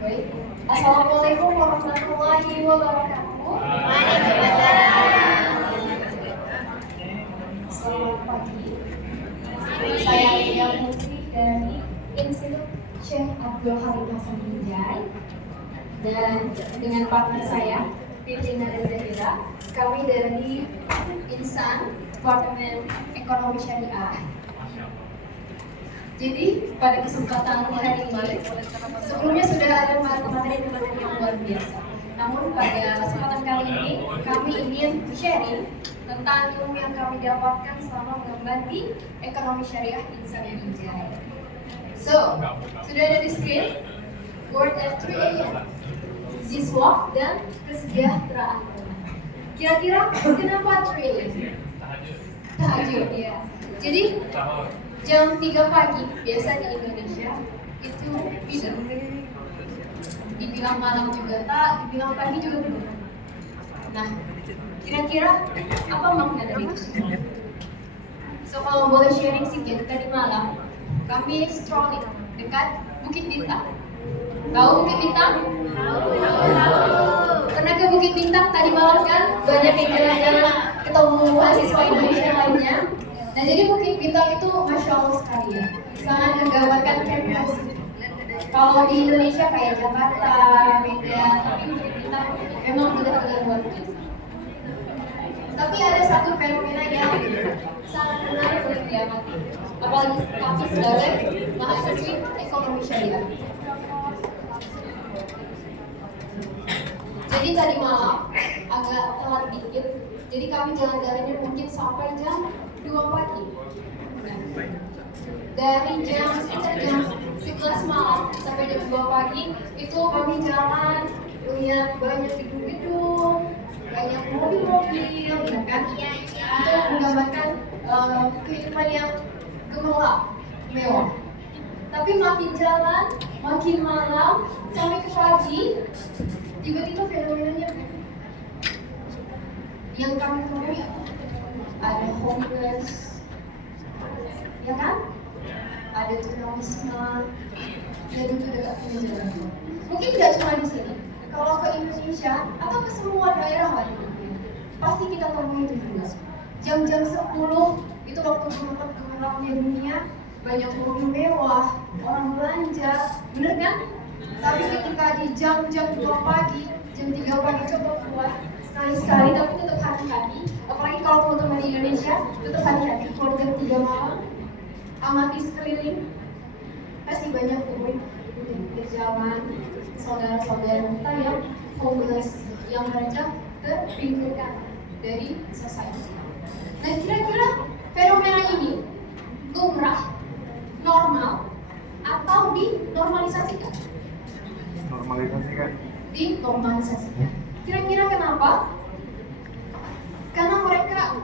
Baik. Assalamualaikum warahmatullahi wabarakatuh. Selamat pagi. Saya Lia Putri dari Institut Syekh Abdul Hamid Hasan Binjai, dan dengan partner saya Fitri Nada Zahira. Kami dari Insan Departemen Ekonomi Syariah. Jadi pada kesempatan hari ini, sebelumnya sudah ada materi yang luar biasa. Namun pada kesempatan kali ini, kami ingin sharing tentang ilmu yang kami dapatkan selama mengemban di Ekonomi Syariah Insan Binjai. So, sudah ada di screen word F3A, Ziswa dan kesejahteraan. Kira-kira kenapa 3A? Tahajud, ya. Jadi jam 3 pagi biasa di Indonesia itu tidur. Dibilang malam juga tak, dibilang pagi juga belum. Nah, kira-kira apa makna dari itu semua? So kalau boleh sharing sedikit, tadi malam kami strolling dekat Bukit Bintang. Tahu Bukit Bintang? Tahu. Pernah ke Bukit Bintang tadi malam kan? Banyak yang jalan-jalan ketemu mahasiswa Indonesia lainnya. Nah, jadi Bukit Bintang itu Masya Allah sekali ya, sangat menggambarkan campus. Kalau di Indonesia kayak Jakarta, Medan, tapi Bukit Bintang memang benar-benar luar biasa. Tapi ada satu fenomena yang sangat menarik untuk diamati, apalagi kami sebagai mahasiswi ekonomi syariah. Jadi tadi malam agak telat dikit, jadi kami jalan-jalannya mungkin sampai jam 2 pagi. Nah, dari sekitar jam 11 malam sampai jam 2 pagi itu kami jalan, lihat banyak gedung-gedung, banyak mobil-mobil, ya kan? Itu menggambarkan kehidupan yang gemerlap, mewah. Tapi makin jalan, makin malam, sampai ke pagi, tiba-tiba fenomenanya yang kami temui ada homeless, ya kan? Ada tunawisma, dan itu dekat pinggir jalan. Mungkin tidak cuma di sini. Kalau ke Indonesia atau ke semua daerah lainnya, pasti kita temui itu juga. Jam-jam 10 itu waktu gemerlapnya dunia, banyak mobil mewah, orang belanja, bener kan? Tapi ketika di jam-jam 2 pagi, jam 3 pagi coba keluar sekali-sekali, tapi tetap hati-hati. Apalagi kalau teman-teman di Indonesia, tetap hati-hati. Kalau jam 3 malam, amati sekeliling, pasti banyak temuin di jalan saudara-saudara kita yang homeless, yang mereka terpinggirkan dari society. Nah, kira-kira fenomena ini lumrah, normal, atau dinormalisasikan? Dinormalisasikan. Kira-kira kenapa? Karena mereka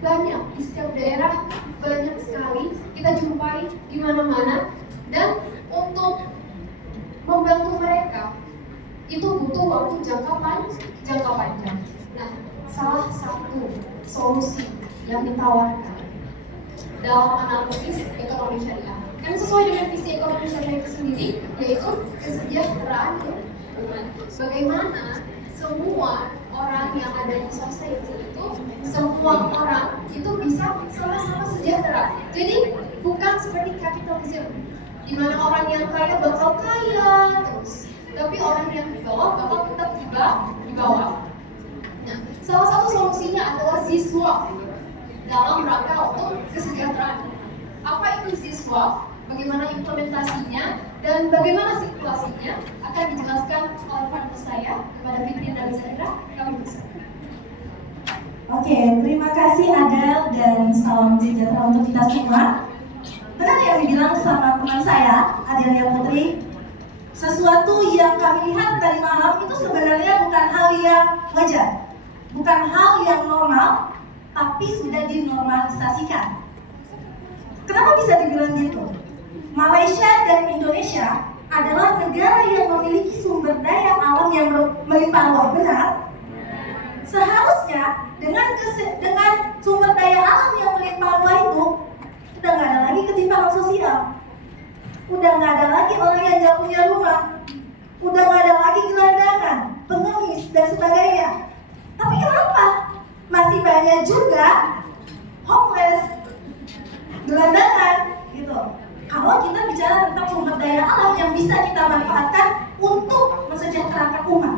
banyak di setiap daerah, banyak sekali kita jumpai di mana-mana, dan untuk membantu mereka itu butuh waktu jangka panjang. Nah, salah satu solusi yang ditawarkan dalam analisis ekonomi syariah kan sesuai dengan visi ekonomi syariah itu sendiri, yaitu kesejahteraan lingkungan. Bagaimana semua orang yang ada di society itu, semua orang itu bisa sama-sama sejahtera. Jadi bukan seperti kapitalisme, di mana orang yang kaya bakal kaya terus, tapi orang yang di bawah bakal tetap di bawah. Nah, salah satu solusinya adalah ziswa dalam rangka untuk kesejahteraan. Apa itu ziswa? Bagaimana implementasinya dan bagaimana sirkulasinya akan dijelaskan oleh partner saya kepada Fitri dan Zahira. Kami bersama. Oke, terima kasih Adel dan salam sejahtera untuk kita semua. Benar yang dibilang sama teman saya, Adelia Putri, sesuatu yang kami lihat tadi malam itu sebenarnya bukan hal yang wajar, bukan hal yang normal, tapi sudah dinormalisasikan. Kenapa bisa dibilang gitu? Malaysia dan Indonesia adalah negara yang memiliki sumber daya alam yang melimpah ruah, benar? Seharusnya dengan sumber daya alam yang melimpah ruah itu udah nggak ada lagi ketimpangan sosial, udah nggak ada lagi orang yang nggak punya rumah, udah gak ada lagi gelandangan, pengemis, dan sebagainya. Tapi kenapa? Masih banyak juga homeless, gelandangan, gitu. Kalau kita bicara tentang sumber daya alam yang bisa kita manfaatkan untuk mensejahterakan umat.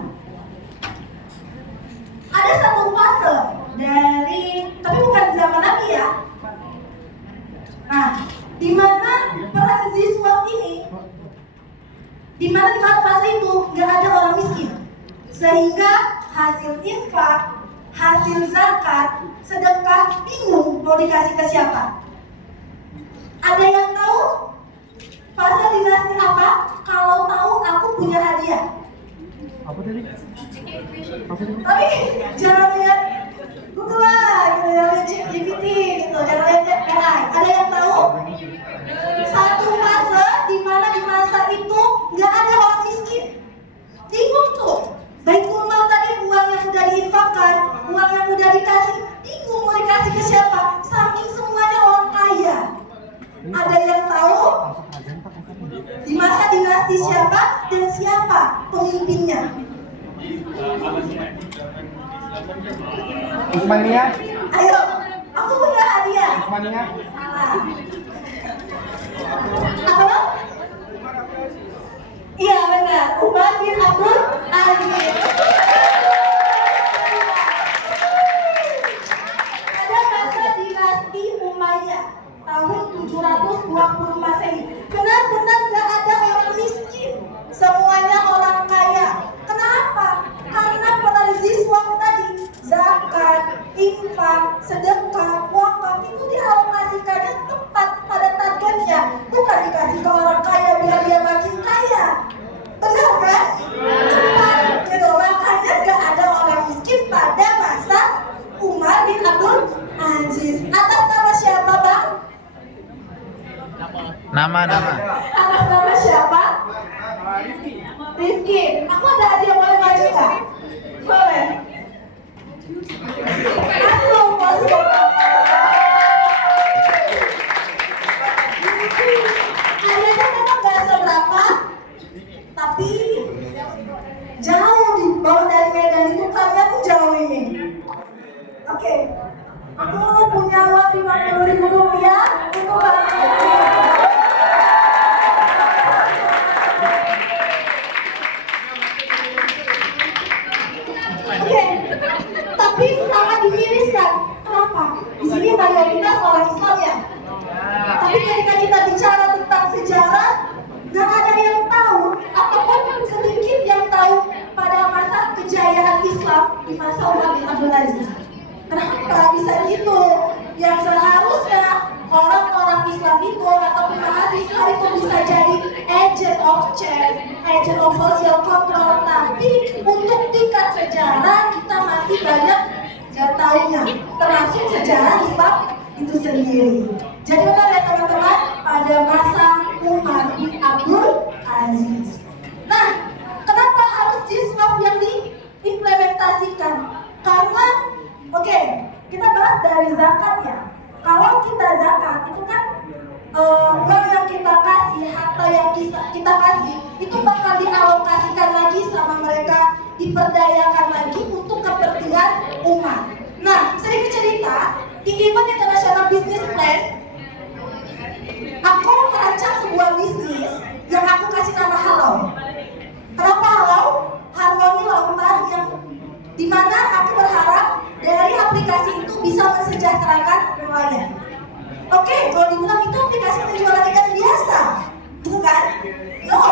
Ada satu fase dari, tapi bukan zaman Nabi ya. Nah, di mana perang Ziswaf ini, di mana fase itu nggak ada orang miskin, sehingga hasil infak, hasil zakat, sedekah bingung mau dikasih ke siapa. Ada yang tahu fase dinasti apa? Kalau tahu aku punya hadiah. Apa tadi? Tapi jangan lihat Google lah, gitu, jangan lihat GPT, gitu, jangan lihat AI. Ada yang tahu? Satu fase di mana di masa itu nggak ada orang miskin. Bingung tuh. Baitul Mal tadi uang yang udah diinfakkan, uang yang udah dikasih, bingung mau dikasih ke siapa? Saking semuanya orang kaya. Ada yang tahu di masa dinasti siapa dan siapa pemimpinnya? Usmania? Ayo, aku punya hadiah. Usmania? Salah. Apa? Iya benar, Umar bin Abdul Aziz. Ada masa dinasti Umayyah tahun 720 Masehi. Benar-benar gak ada orang miskin, semuanya orang kaya. Kenapa? Karena perang Ziswaf tadi, zakat, infak, sedekah, wakaf itu dialokasikannya tepat pada targetnya, bukan dikasih ke orang kaya biar dia makin kaya. Benar kan? Tepat. Gitu. Makanya gak ada orang miskin pada masa Umar bin Abdul Aziz. Atas nama siapa, Bang? Nama. Atas nama siapa? Rifki. Aku ada hadiah, boleh maju nggak? Boleh. Aduh, masuk. Hadiahnya memang nggak seberapa, tapi jauh di bawah dari Medan itu karena aku jauh ini. Oke. Aku punya uang 50.000 rupiah untuk Oke, tapi sangat dimiriskan. Kenapa? Di sini mayoritas orang Islam ya. Tapi ketika kita bicara tentang sejarah, nggak ada yang tahu ataupun sedikit yang tahu pada masa kejayaan Islam di masa Umar bin Abdul Aziz. Kenapa bisa gitu? Yang seharusnya orang-orang Islam itu ataupun mahasiswa itu bisa jadi agent of change, agent of social control. Tapi untuk tingkat sejarah kita masih banyak yang tahunya, termasuk sejarah Islam itu sendiri. Jadi benar ya teman-teman, pada masa Umar bin Abdul Aziz. Nah, kenapa harus Ziswaf yang diimplementasikan? Karena oke, kita bahas dari zakat ya. Kalau kita zakat itu kan uang yang kita kasih, harta yang kita kasih itu bakal dialokasikan lagi sama mereka, diperdayakan lagi untuk kepentingan umat. Nah, sedikit cerita, di event International Business Plan, aku merancang sebuah bisnis yang aku kasih nama Halal. Kenapa Halal? Harmoni lautan yang dimana aku berharap dari aplikasi itu bisa mensejahterakan nelayan. Oke, kalau dibilang itu aplikasi penjualan ikan biasa, bukan? No,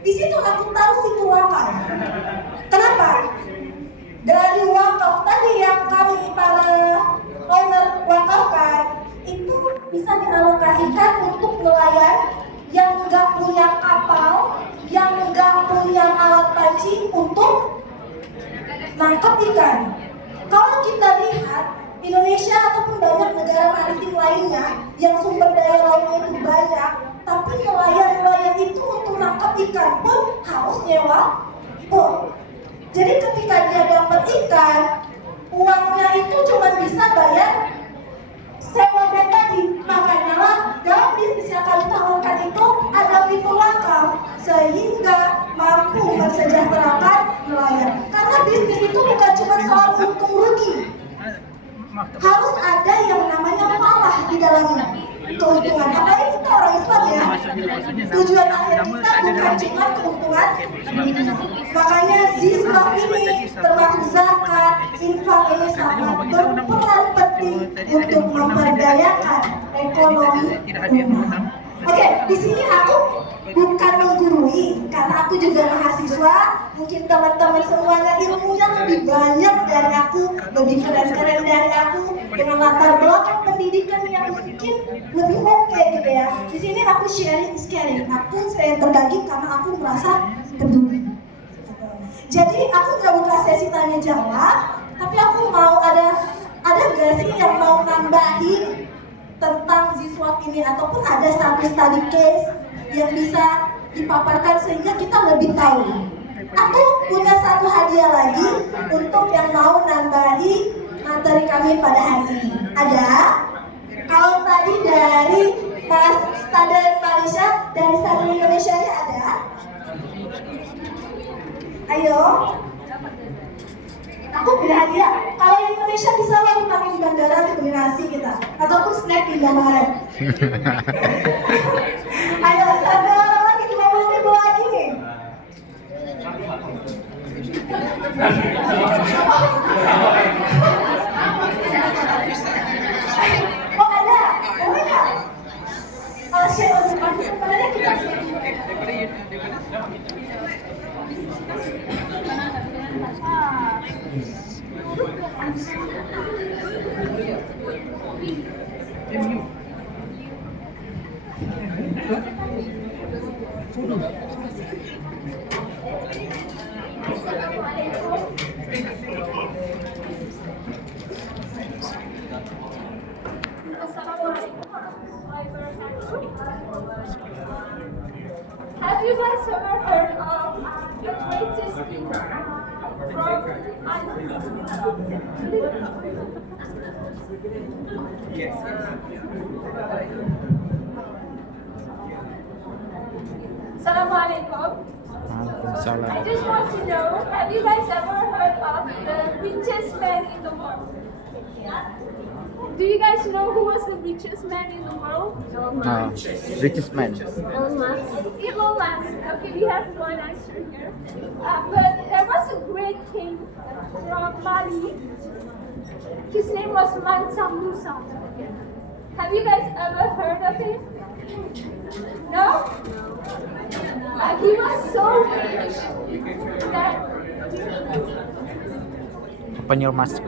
di situ aku taruh fitur wakaf. Kenapa? Dari wakaf tadi yang kami para owner wakafkan itu bisa dialokasikan untuk nelayan yang nggak punya kapal, yang nggak punya alat pancing untuk nangkap ikan. Kalau kita lihat Indonesia ataupun banyak negara maritim lainnya yang sumber daya lautnya itu banyak, tapi nelayan-nelayan itu untuk nangkap ikan pun harus nyewa boat. Jadi ketika dia dapat ikan, uangnya itu cuma bisa bayar sewa boat tadi. Makanya lah dalam bisnis yang kami tawarkan itu ada fitur wakaf sehingga mampu mensejahterakan nelayan. Karena bisnis itu bukan cuma soal untung rugi. Harus ada yang namanya falah di dalamnya. Keuntungan. Apalagi kita orang Islam ya. Tujuan akhir kita bukan cuma keuntungan. Makanya zikr ini termasuk zakat, infak ini sangat berperan penting untuk memberdayakan ekonomi umat. Oke, di sini aku bukan menggurui karena aku juga mahasiswa. Mungkin teman-teman semuanya ilmunya lebih banyak dari aku, lebih keren-keren dari aku, dengan latar belakang pendidikan yang mungkin lebih oke gitu ya. Di sini aku sharing is caring. Saya berbagi karena aku merasa peduli. Jadi aku nggak buka sesi tanya jawab, tapi aku mau ada nggak sih yang mau nambahin tentang Ziswap ini, ataupun ada satu study case yang bisa dipaparkan sehingga kita lebih tahu. Aku punya satu hadiah lagi untuk yang mau nambahi materi kami pada hari ini. Ada? Kalau tadi dari Mas Stade Malaysia, dari Stade Indonesia ini ada? Ayo. Aku beri hadiah. Kalau yang Indonesia bisa lagi pakai di bandara diberi nasi kita, ataupun snack di Indomaret. Ayo, ada orang lagi 50.000 lagi nih. Oh ada, boleh nggak? Share untuk partisipannya kita. Have you guys ever heard of the greatest king from Yes. Assalamualaikum. I just want to know, have you guys ever heard of the richest man in the world? Do you guys know who was the richest man in the world? Richest man. Elon Musk. Okay, we have one answer here. But there was a great king from Mali. His name was Mansa Musa. Have you guys ever heard of him? No? He was so rich that... Open your mask.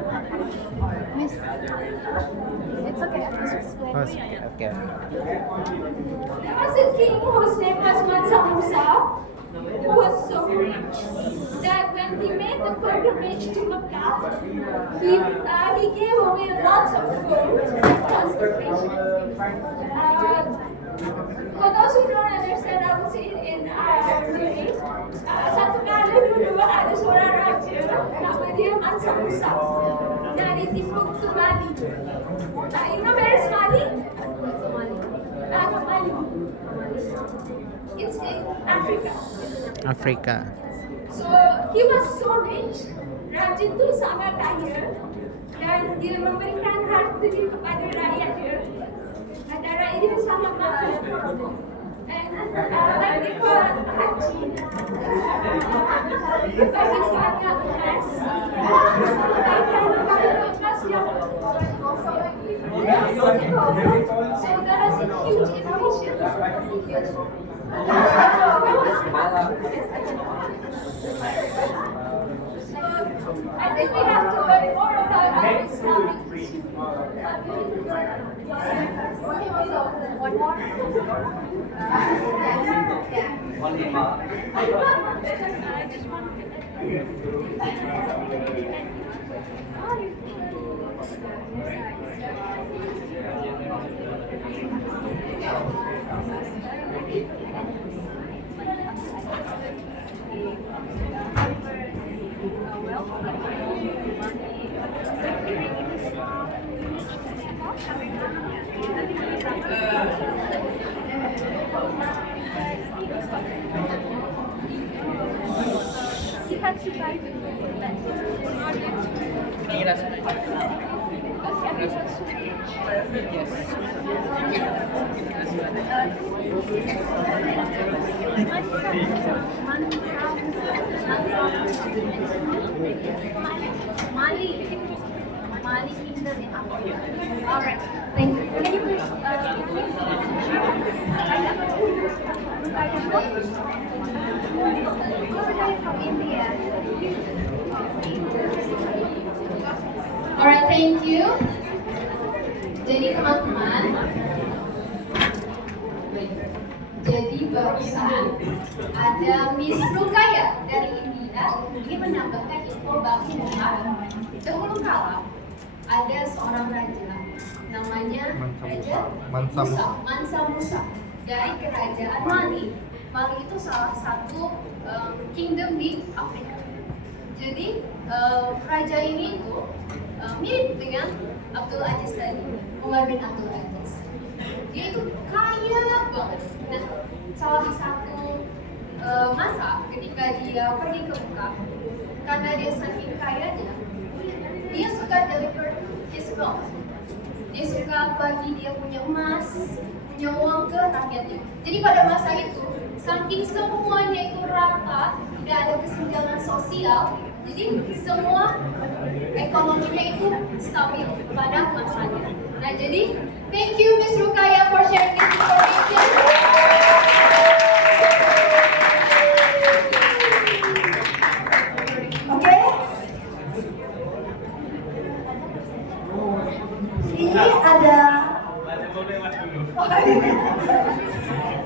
Miss, it's okay. I'll just explain. Okay. There was a king whose name was Mansa Musa, who was so rich that when he made the pilgrimage to Mecca, he gave away lots of food and consecration. For those who don't understand, I will say it in Malay. Satu kali dulu ada seorang raja, nama dia Mansa Musa, dari Timbuktu, Mali. You know where is Mali? Mali. It's in Africa. Afrika. So he was so rich. Raja itu sangat kaya dan dia memberikan harta kepada rakyatnya. Dan rakyat itu sangat makmur. And like they call haji. Bagi banyak emas. So there is a huge inflation. I think we have to learn more about our Islamic history. One more? I just want have survived that. Mali Kingdom in Africa. Alright, thank you. Can you please from India. Alright, thank you. Jadi teman-teman, jadi barusan ada Miss Rukaya dari India ingin menambahkan info bahwa dahulu kala ada seorang raja namanya Raja Mansa Musa dari kerajaan Mali. Mali itu salah satu kingdom di Afrika. Jadi raja ini itu mirip dengan Abdul Aziz tadi, Umar bin Abdul Aziz. Dia itu kaya banget. Nah, salah satu masa ketika dia pergi ke Mekah, karena dia saking kayanya, dia suka deliver his wealth. Dia suka bagi dia punya emas, punya uang ke rakyatnya. Jadi pada masa itu, saking semuanya itu rata, tidak ada kesenjangan sosial, jadi semua ekonominya itu stabil pada masanya. Nah, jadi thank you Miss Rukaya for sharing this information. Oke.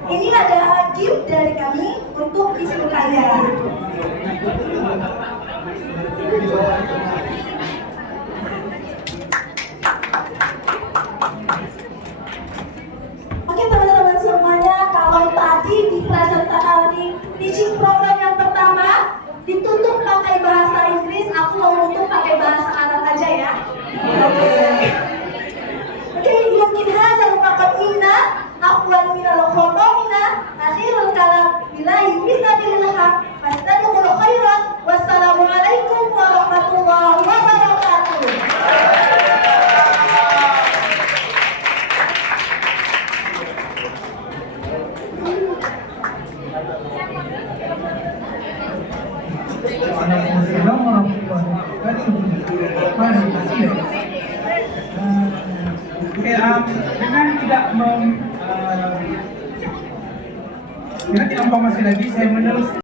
Ini ada gift dari kami untuk Miss Rukaya. Oke teman-teman semuanya, kalau tadi di teaching program yang pertama ditutup pakai bahasa Inggris, aku mau tutup pakai bahasa Arab aja ya. Oke, mungkin hazal faqat minna, aqwan minal khotomina, akhirul kalam billahi fisabilillah, fastabiqul khairat, wassalamualaikum warahmatullahi wabarakatuh. Assalamualaikum warahmatullahi wabarakatuh. Dengan tidak mempromasi lagi, saya meneruskan.